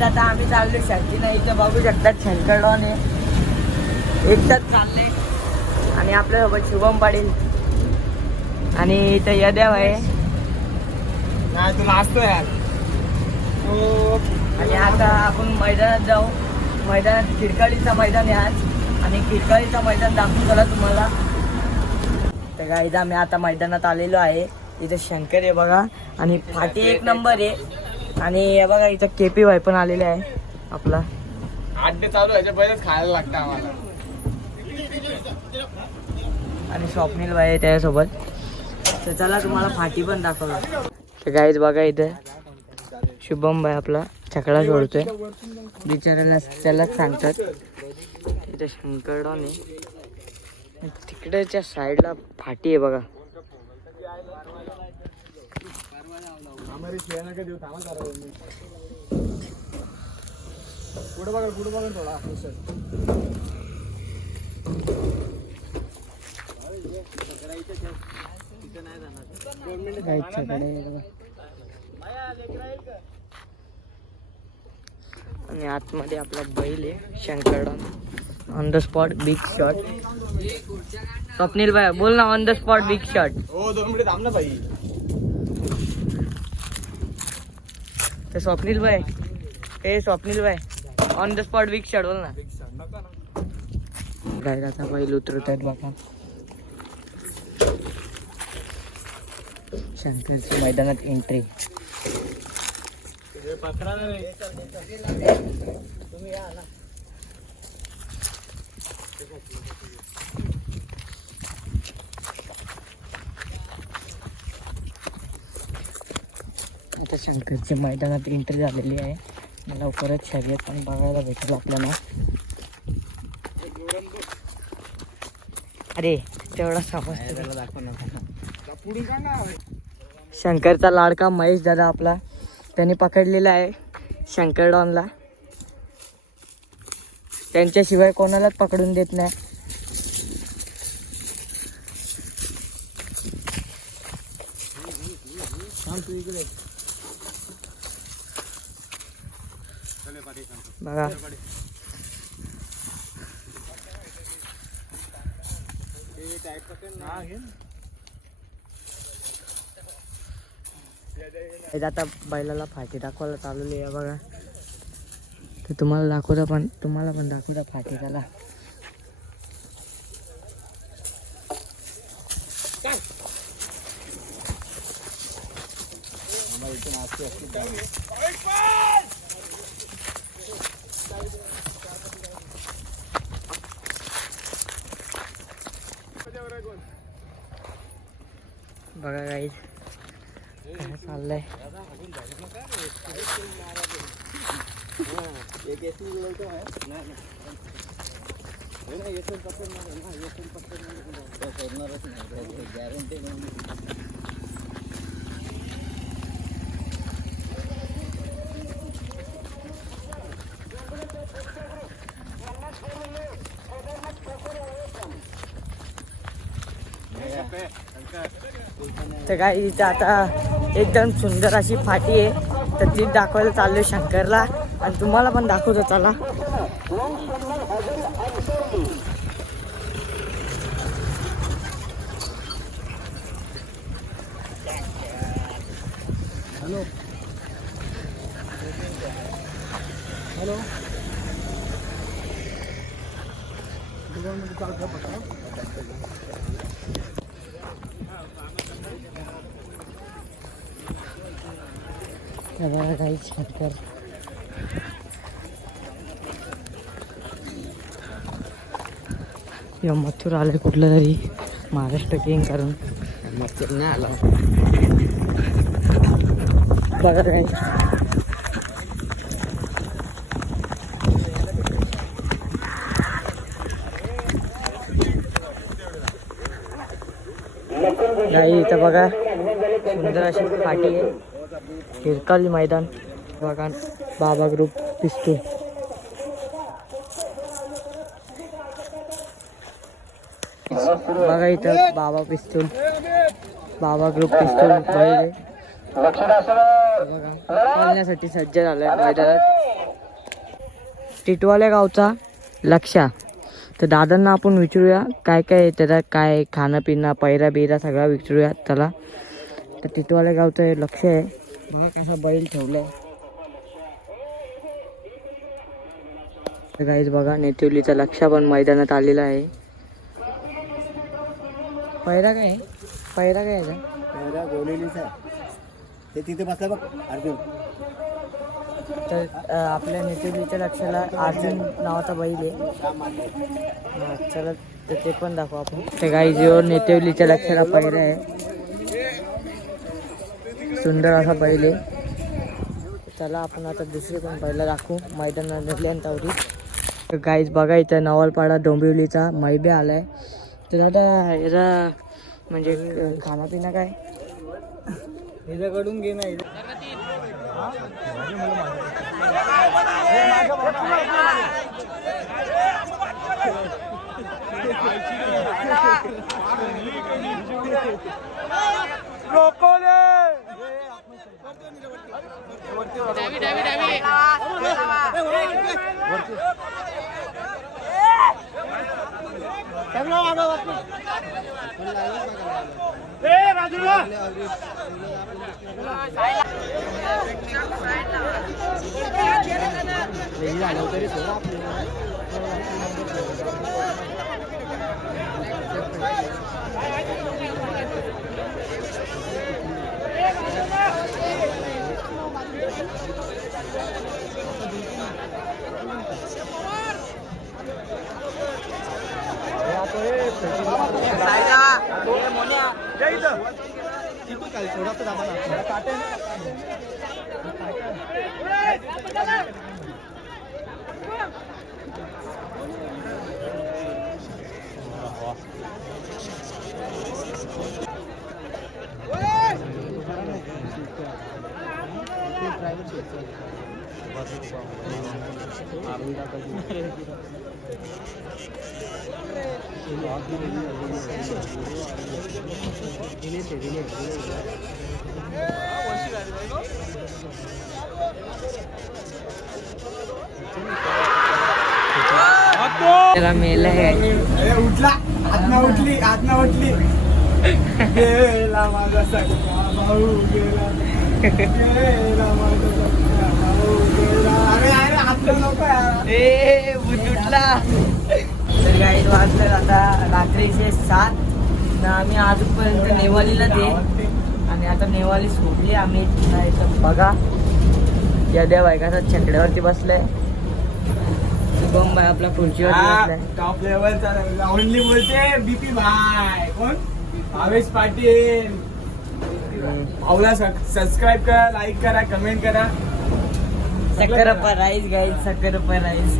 Guys आता आम्ही चाललो शक्तीनं. इथे बघू शकतात शंकरडॉने एकटाच चालले आणि आपल्यासोबत शुभम पाटील आणि इथं यदेव आहे. नाही तुला असतो यार. आणि आता आपण मैदानात जाऊ. मैदानात खिडकाळीचं मैदान आहे आज आणि खिडकाळीचं मैदान दाखवून चला तुम्हाला. तर गाईज आम्ही आता मैदानात आलेलो आहे. इथं शंकर आहे बघा आणि फाटी एक नंबर आहे. आणि हे बघा इथं केपी भाई पण आलेले आहे आपला. अड्डे चालू याच्या पहिलेच खायला लागतं आम्हाला. आणि स्वप्नील भाई आहे त्याच्यासोबत. तर चला तुम्हाला फाटी पण दाखवलं. तर गाईज बघा इथं शुभम भाई आपला छकडा सोडतोय. बिचारायला त्यालाच सांगतात. इथं शंकरडॉन आहे. तिकडेच्या साईडला फाटी आहे बघा. पुढे बघा थोडा. आणि आतमध्ये आपला बैल आहे Shankardon. On the spot big shot. Swapnil भाई बोल ना. On the spot big shot. हो 2 मिनिट थांब ना भाई. तर स्वप्नील भाई स्वप्नील भाई on the spot big shot बोल ना. गायराचा बैल उतरत आहेत बघा. शंकरची मैदानात एंट्री. तुम्ही या ना. आता शंकरची मैदानात एंट्री झालेली आहे. लवकरच शर्यत पण बघायला भेटेल आपल्याला. अरे तेवढा समजतं दाखव ना. शंकरचा लाडका महेश दादा आपला त्यांनी पकडलेला आहे शंकरडॉनला. त्यांच्याशिवाय कोणालाच पकडून देत नाही. बघा आता बैलाला फाटी दाखवायला चालवली आहे बघा. तर तुम्हाला पण दाखवता फाटी त्याला. बघा गाईज काय चाललंय. तर काय इथं आता एकदम सुंदर अशी फाटी आहे. तर ती दाखवायला चाललोय शंकरला आणि तुम्हाला पण दाखवतो चला. हॅलो बघा काही शंकर. या मथुर आले कुठलं तरी महाराष्ट्र किंग करून. मथुर नाही आला बघा काही. नाही इथं बघा सुंदर अशी फाटी आहे. हिरकाली मैदान बघा. बाबा ग्रुप पिस्तूल. बघा इथं बाबा पिस्तूल. बाबा ग्रुप पिस्तूल बैल बघा. खेळण्यासाठी सज्ज झालाय मैदानात. टिटवाल्या गावचा लक्षा. तर दादांना आपण विचारूया काय काय आहे त्याचा, काय खाणं पिणं पैरा बिरा सगळा विचारूया त्याला. तर टिटवाल्या गावचं हे लक्ष आहे बघा कसा बैल ठेवलाय. तर गाईज बघा नेतिवलीचा लक्ष पण मैदानात आलेला आहे. पैरा काय आहे? पैरा काय आहे? पहिला गोलेलीचा ते तिथे बसला बघ अर्जुन. तर आपल्या नेतिवलीच्या लक्षाला अर्जुन नावाचा बैल आहे. हा, चला तर ते पण दाखवू आपण. ते गाईजीवर नेतिवलीच्या लक्षाला पैरा आहे. सुंदर असा बैल आहे. चला आपण आता दुसरी पण बैला दाखवू मैदानातल्यावरी. तर गाईज बघा इथं नवलपाडा डोंबिवलीचा मैबे आलाय. तर दादा याचा म्हणजे खानापिना काय? हिच्याकडून घे ना. त्याला मेल आहे. उठला आत्मा उठली आत्मा उठली. गेला माझा सख्खा भाऊ गेला. गेला माझा सख्खा भाऊ गेला. अरे अरे आत्मा नको यार. ए उठला. तर गाईड वाजलं आता रात्रीचे 7 ना. आम्ही आजपर्यंत नेवालीलाच आहे आणि आता नेवाली सोडली आम्ही. इथं बघा यद्या बायकाचा छकड्यावरती बसलाय. शुभम भाई आपला खुर्चीवर बसलाय. टॉप लेवलचा ओनली बोलते बीपी भाई. कोण? भावेश पाटील. आवला सबस्क्राईब करा, लाईक करा, कमेंट करा. सक्कर पर राईस गाईड, सक्कर पर राईस.